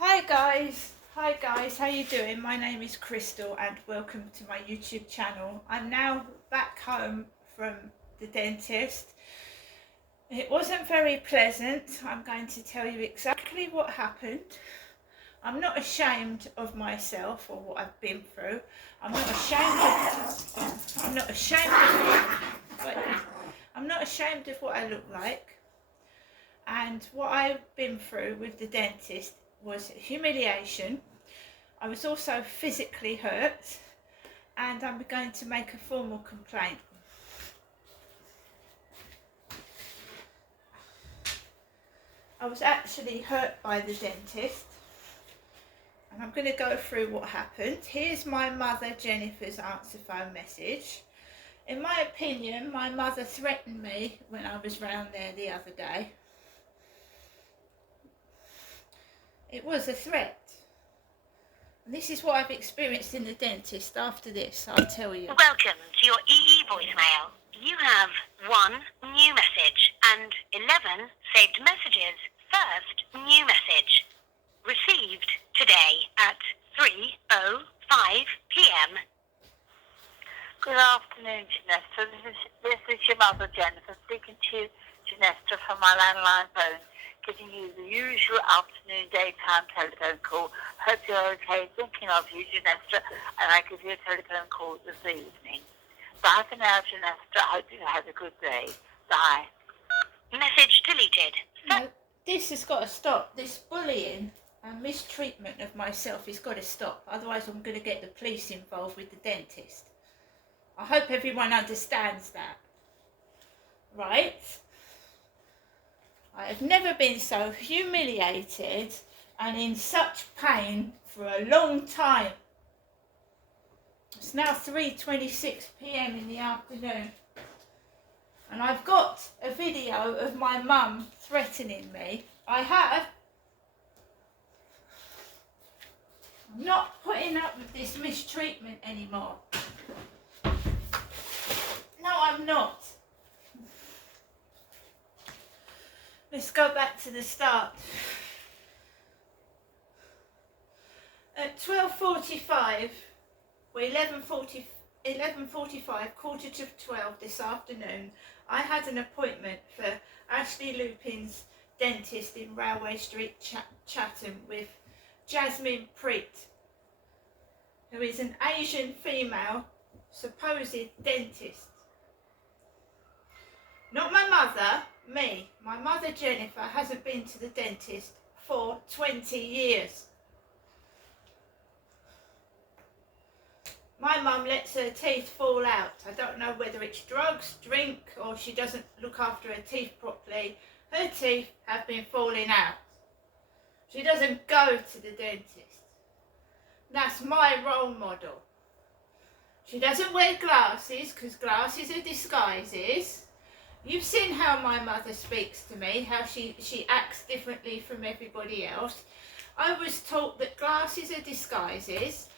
Hi guys, how you doing? My name is Crystal and welcome to my YouTube channel. I'm now back home from the dentist. It wasn't very pleasant. I'm going to tell you exactly what happened. I'm not ashamed of myself or what I've been through. I'm not ashamed of I'm not ashamed of I'm not ashamed of what I look like. And what I've been through with the dentist was humiliation. I was also physically hurt, and I'm going to make a formal complaint. I was actually hurt by the dentist, and I'm going to go through what happened. Here's my mother Jennifer's answer phone message. In my opinion, my mother threatened me when I was round there the other day. It was a threat. And this is what I've experienced in the dentist. After this, I'll tell you. Welcome to your EE voicemail. You have 1 new message and 11 saved messages. First new message. Received today at 3:05 p.m. Good afternoon, Janessa. This is your mother, Jennifer, speaking to you, Janessa, from my landline phone, giving you the usual afternoon, daytime telephone call. Hope you're okay. Thinking of you, Janessa, and I give you a telephone call this evening. Bye for now, Janessa. I hope you had a good day. Bye. Message deleted. No, this has got to stop. This bullying and mistreatment of myself has got to stop. Otherwise, I'm going to get the police involved with the dentist. I hope everyone understands that. Right? I have never been so humiliated and in such pain for a long time. It's now 3:26 p.m. in the afternoon. And I've got a video of my mum threatening me. I'm not putting up with this mistreatment anymore. No, I'm not. Let's go back to the start. At 12:45, or 11:45, quarter to 12 this afternoon, I had an appointment for Ashley Lupin's dentist in Railway Street, Chatham, with Jasmine Preet, who is an Asian female supposed dentist. Not my mother, me. My mother Jennifer hasn't been to the dentist for 20 years. My mum lets her teeth fall out. I don't know whether it's drugs, drink, or she doesn't look after her teeth properly. Her teeth have been falling out. She doesn't go to the dentist. That's my role model. She doesn't wear glasses because glasses are disguises. You've seen how my mother speaks to me, how she acts differently from everybody else. I was taught that glasses are disguises.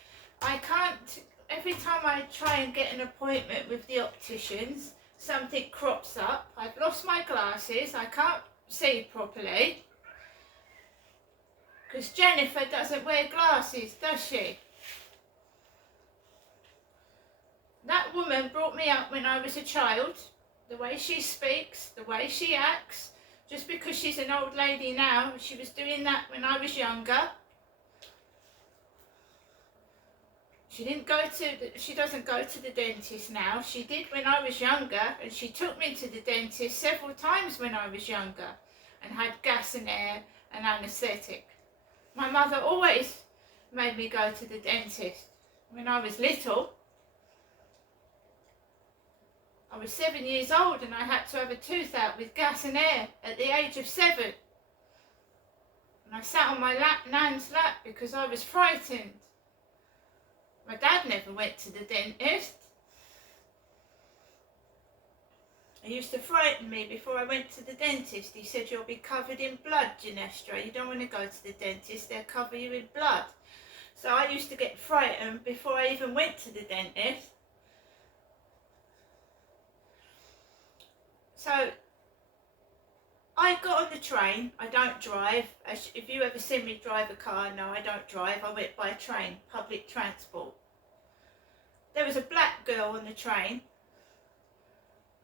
Every time I try and get an appointment with the opticians, something crops up. I've lost my glasses, I can't see properly. Because Jennifer doesn't wear glasses, does she? That woman brought me up when I was a child. The way she speaks, the way she acts. Just because she's an old lady now, she was doing that when I was younger. She doesn't go to the dentist now. She did when I was younger, and she took me to the dentist several times when I was younger and had gas and air and anaesthetic. My mother always made me go to the dentist. When I was little, I was 7 years old and I had to have a tooth out with gas and air at the age of 7. And I sat on my nan's lap because I was frightened. My dad never went to the dentist. He used to frighten me before I went to the dentist. He said, "You'll be covered in blood, Ginestra. You don't want to go to the dentist. They'll cover you in blood." So I used to get frightened before I even went to the dentist. So I I got on the train. I don't drive. If you ever see me drive a car, no, I don't drive. I went by train, public transport. There was a black girl on the train,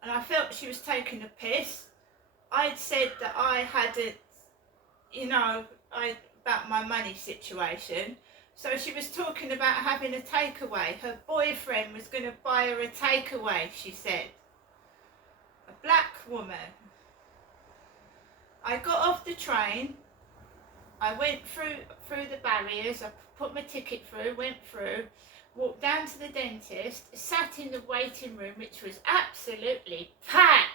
and I felt she was taking a piss. I'd said that I hadn't, about my money situation. So she was talking about having a takeaway. Her boyfriend was going to buy her a takeaway, she said. A black woman. I got off the train. I went through the barriers. I put my ticket through, went through, walked down to the dentist, sat in the waiting room, which was absolutely packed.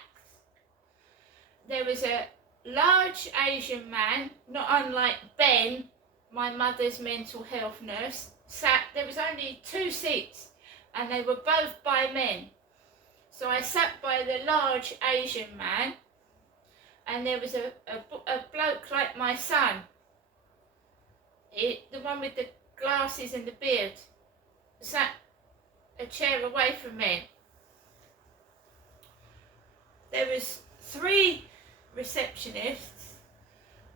There was a large Asian man, not unlike Ben, my mother's mental health nurse, sat. There was only 2 seats, and they were both by men. So I sat by the large Asian man, and there was a bloke like my son, the one with the glasses and the beard, sat a chair away from me. There was 3 receptionists,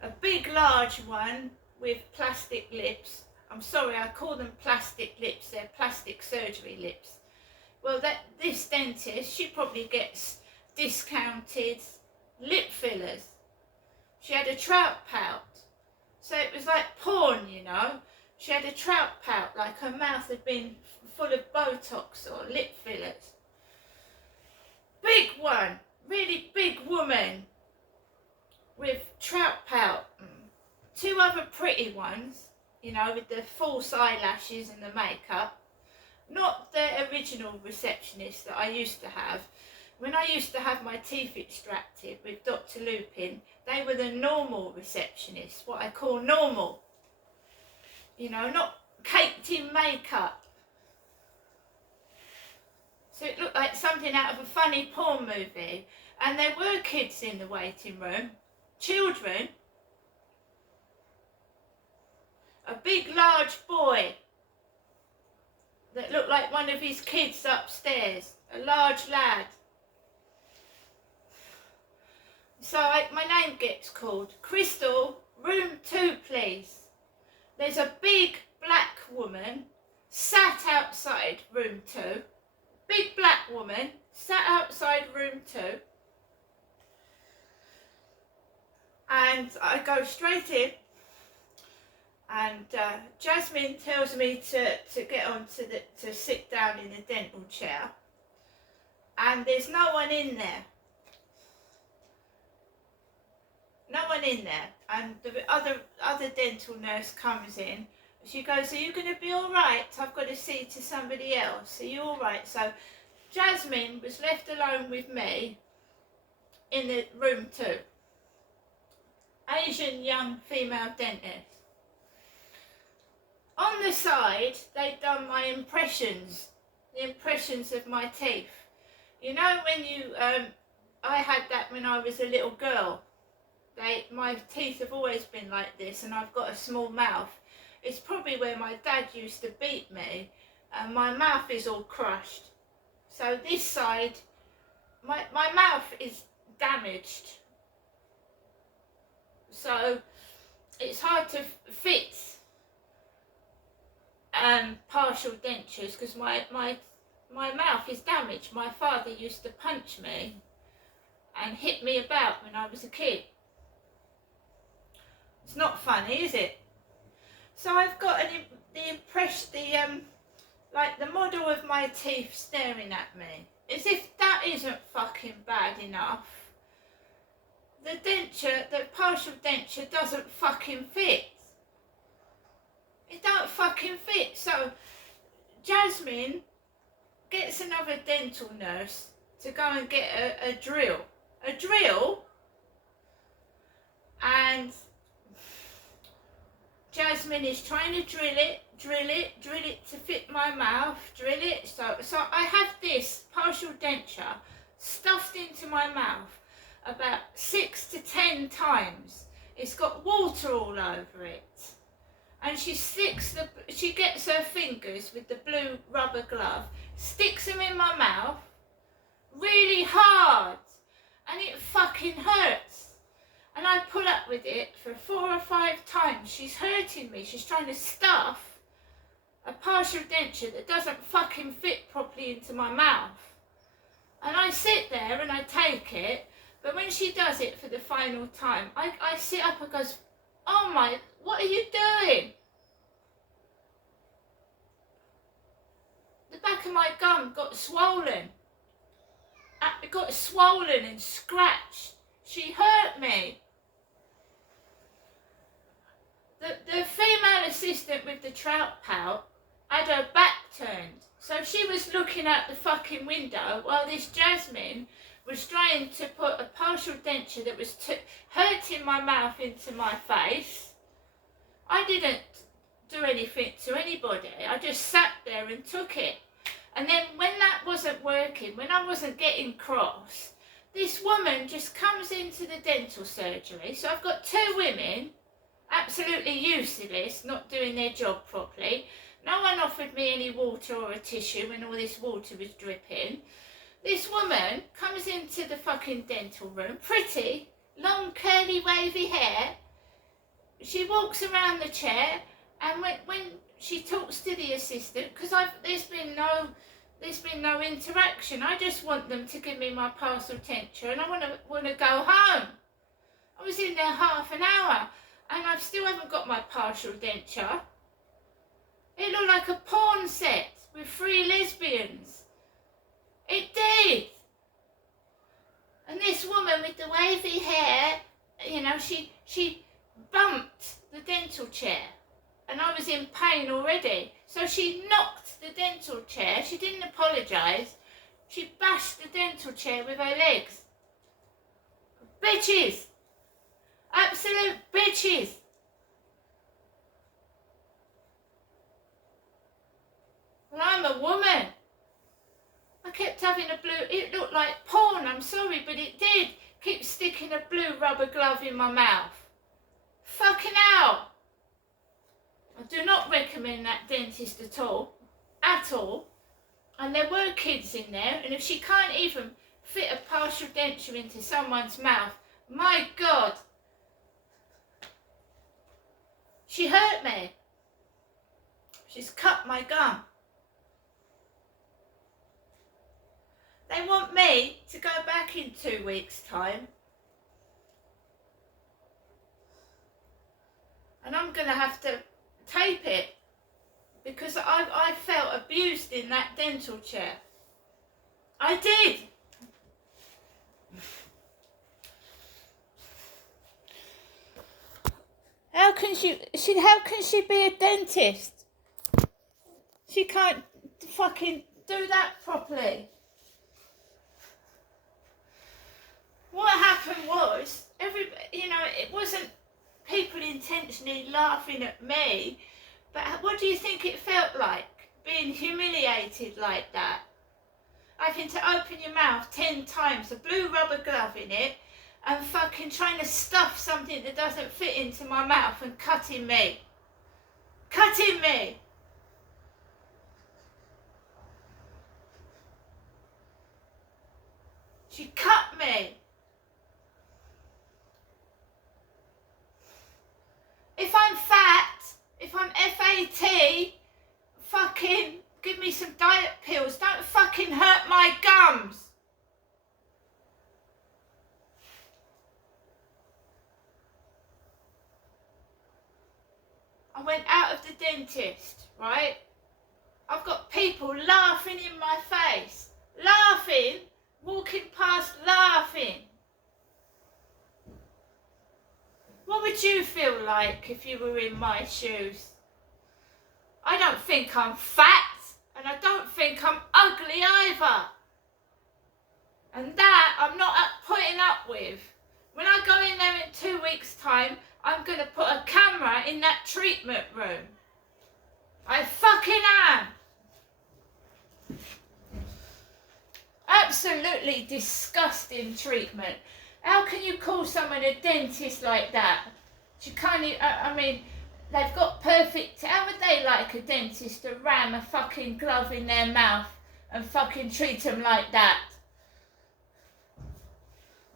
a big large one with plastic lips. I'm sorry, I call them plastic lips, they're plastic surgery lips. Well, this dentist, she probably gets discounted lip fillers. She had a trout pout, so it was like porn, She had a trout pout, like her mouth had been full of Botox or lip fillers. Big one, really big woman with trout pout. 2 other pretty ones, with the false eyelashes and the makeup. Not the original receptionist that I used to have. When I used to have my teeth extracted with Dr. Lupin, they were the normal receptionists, what I call normal. Not caked in makeup. So it looked like something out of a funny porn movie. And there were kids in the waiting room, children. A big large boy that looked like one of his kids upstairs, a large lad. So my name gets called. Crystal, room 2 please. There's a big black woman sat outside room 2. Big black woman sat outside room 2. And I go straight in, and Jasmine tells me to get on to sit down in the dental chair, and there's no one in there. No one in there. And the other dental nurse comes in. She goes, "Are you going to be all right? I've got to see to somebody else. Are you all right?" So Jasmine was left alone with me in the room 2. Asian young female dentist. On the side, they'd done my impressions, the impressions of my teeth. When I had that when I was a little girl. My teeth have always been like this, and I've got a small mouth. It's probably where my dad used to beat me, and my mouth is all crushed. So this side, my mouth is damaged. So it's hard to fit partial dentures because my mouth is damaged. My father used to punch me and hit me about when I was a kid. It's not funny, is it? So I've got the model of my teeth staring at me. As if that isn't fucking bad enough. The partial denture doesn't fucking fit. It don't fucking fit. So Jasmine gets another dental nurse to go and get a drill. A drill, and Jasmine is trying to drill it to fit my mouth, drill it. So I have this partial denture stuffed into my mouth about 6 to 10 times. It's got water all over it. And she gets her fingers with the blue rubber glove, sticks them in my mouth really hard, and it fucking hurts. up with it for 4 or 5 times. She's hurting me. She's trying to stuff a partial denture that doesn't fucking fit properly into my mouth. And I sit there and I take it, but when she does it for the final time, I sit up and goes, oh my, what are you doing? The back of my gum got swollen. It got swollen and scratched. She hurt me. The female assistant with the trout pout had her back turned. So she was looking out the fucking window while this Jasmine was trying to put a partial denture that was hurting my mouth into my face. I didn't do anything to anybody. I just sat there and took it. And then when that wasn't working, when I wasn't getting cross, this woman just comes into the dental surgery. So I've got 2 women, absolutely useless, not doing their job properly. No one offered me any water or a tissue when all this water was dripping. This woman comes into the fucking dental room, pretty, long, curly, wavy hair. She walks around the chair, and when she talks to the assistant, because there's been no interaction. I just want them to give me my partial denture, and I want to go home. I was in there half an hour, and I still haven't got my partial denture. It looked like a porn set with 3 lesbians. It did. And this woman with the wavy hair, you know, she bumped the dental chair. And I was in pain already. So she knocked the dental chair. She didn't apologise. She bashed the dental chair with her legs. Bitches. Absolute bitches. Well, I'm a woman. I kept having a blue, it looked like porn, I'm sorry, but it did. Keep sticking a blue rubber glove in my mouth. Fucking hell. I do not recommend that dentist at all. At all. And there were kids in there, and if she can't even fit a partial denture into someone's mouth, my God. She hurt me. She's cut my gum. They want me to go back in 2 weeks' time. And I'm going to have to tape it because I felt abused in that dental chair. I did. How can she be a dentist? She can't fucking do that properly. What happened was, it wasn't people intentionally laughing at me, but what do you think it felt like, being humiliated like that? Having to open your mouth 10 times, a blue rubber glove in it, and fucking trying to stuff something that doesn't fit into my mouth and cutting me. Cutting me! She cut me. If I'm fat, if I'm FAT, fucking give me some diet pills. Don't fucking hurt my gums. I went out of the dentist, right? I've got people laughing in my face. Laughing, walking past laughing. What would you feel like if you were in my shoes? I don't think I'm fat, and I don't think I'm ugly either. And that I'm not putting up with. When I go in there in 2 weeks' time, I'm going to put a camera in that treatment room. I fucking am. Absolutely disgusting treatment. How can you call someone a dentist like that? She can't, they've got perfect, how would they like a dentist to ram a fucking glove in their mouth and fucking treat them like that?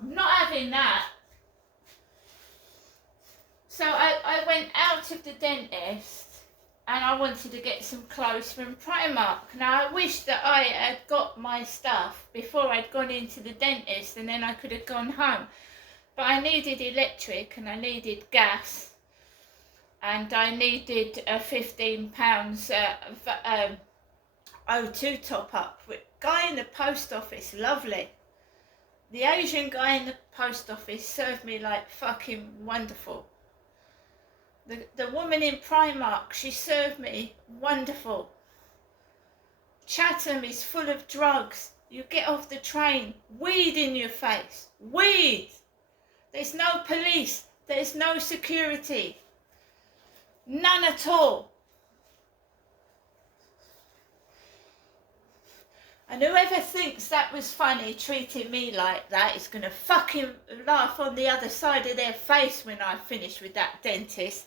I'm not having that. went out of the dentist and I wanted to get some clothes from Primark. Now I wish that I had got my stuff before I'd gone into the dentist, and then I could have gone home. But I needed electric and I needed gas, and I needed a £15 O2 top up. Guy in the post office, lovely. The Asian guy in the post office served me like fucking wonderful. The woman in Primark, she served me wonderful. Chatham is full of drugs. You get off the train, weed in your face, weed. There's no police, there's no security, none at all. And whoever thinks that was funny, treating me like that, is going to fucking laugh on the other side of their face when I finish with that dentist.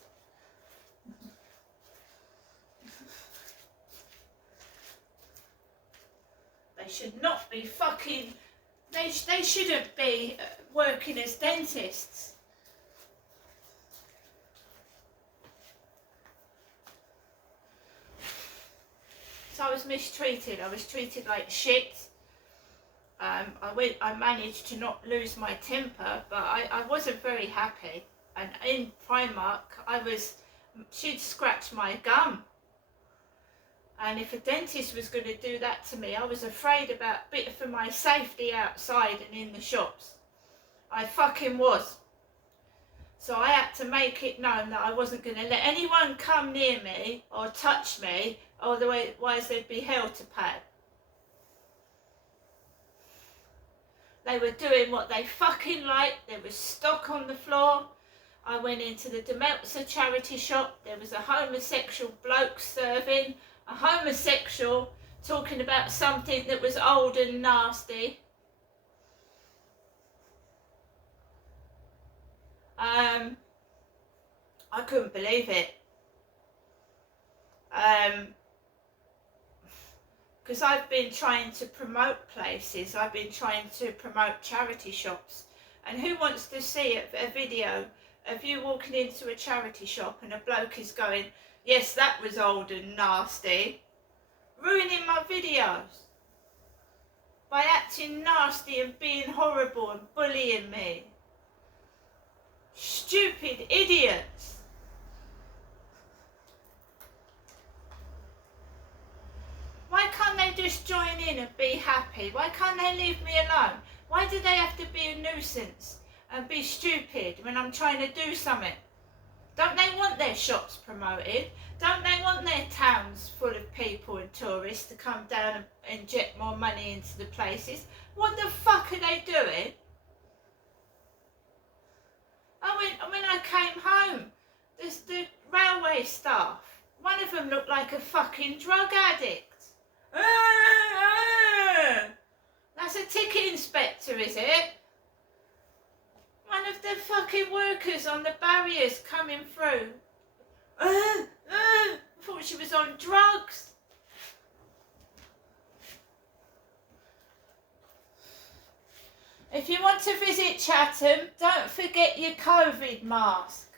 They should not be fucking... They shouldn't be working as dentists. So I was mistreated. I was treated like shit. I managed to not lose my temper, but I wasn't very happy. And in Primark, she'd scratched my gum. And if a dentist was going to do that to me, I was afraid about a bit for my safety outside and in the shops. I fucking was. So I had to make it known that I wasn't going to let anyone come near me or touch me, otherwise they'd be hell to pay. They were doing what they fucking liked. There was stock on the floor. I went into the Demeltzer charity shop. There was a homosexual bloke serving. A homosexual talking about something that was old and nasty. I couldn't believe it. Because I've been trying to promote places. I've been trying to promote charity shops. And who wants to see a video of you walking into a charity shop and a bloke is going, yes, that was old and nasty, ruining my videos by acting nasty and being horrible and bullying me. Stupid idiots. Why can't they just join in and be happy? Why can't they leave me alone? Why do they have to be a nuisance and be stupid when I'm trying to do something? Don't they want their shops promoted? Don't they want their towns full of people and tourists to come down and inject more money into the places? What the fuck are they doing? When I came home, the railway staff, one of them looked like a fucking drug addict. That's a ticket inspector, is it? One of the fucking workers on the barriers coming through. I thought she was on drugs. If you want to visit Chatham, don't forget your COVID mask.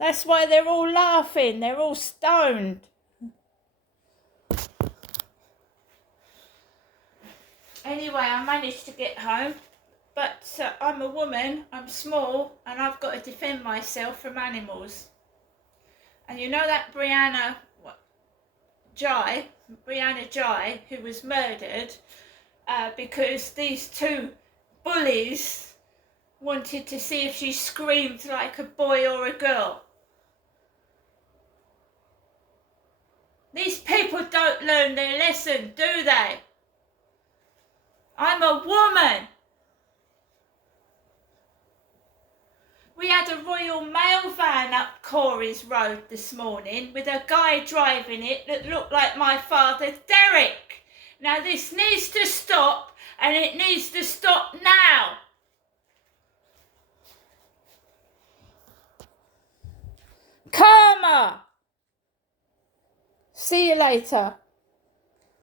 That's why they're all laughing. They're all stoned. Anyway, I managed to get home, but I'm a woman, I'm small, and I've got to defend myself from animals. And you know that Brianna Ghey, who was murdered because these two bullies wanted to see if she screamed like a boy or a girl. These people don't learn their lesson, do they? I'm a woman. We had a Royal Mail van up Corey's Road this morning with a guy driving it that looked like my father, Derek. Now this needs to stop, and it needs to stop now. Karma. See you later.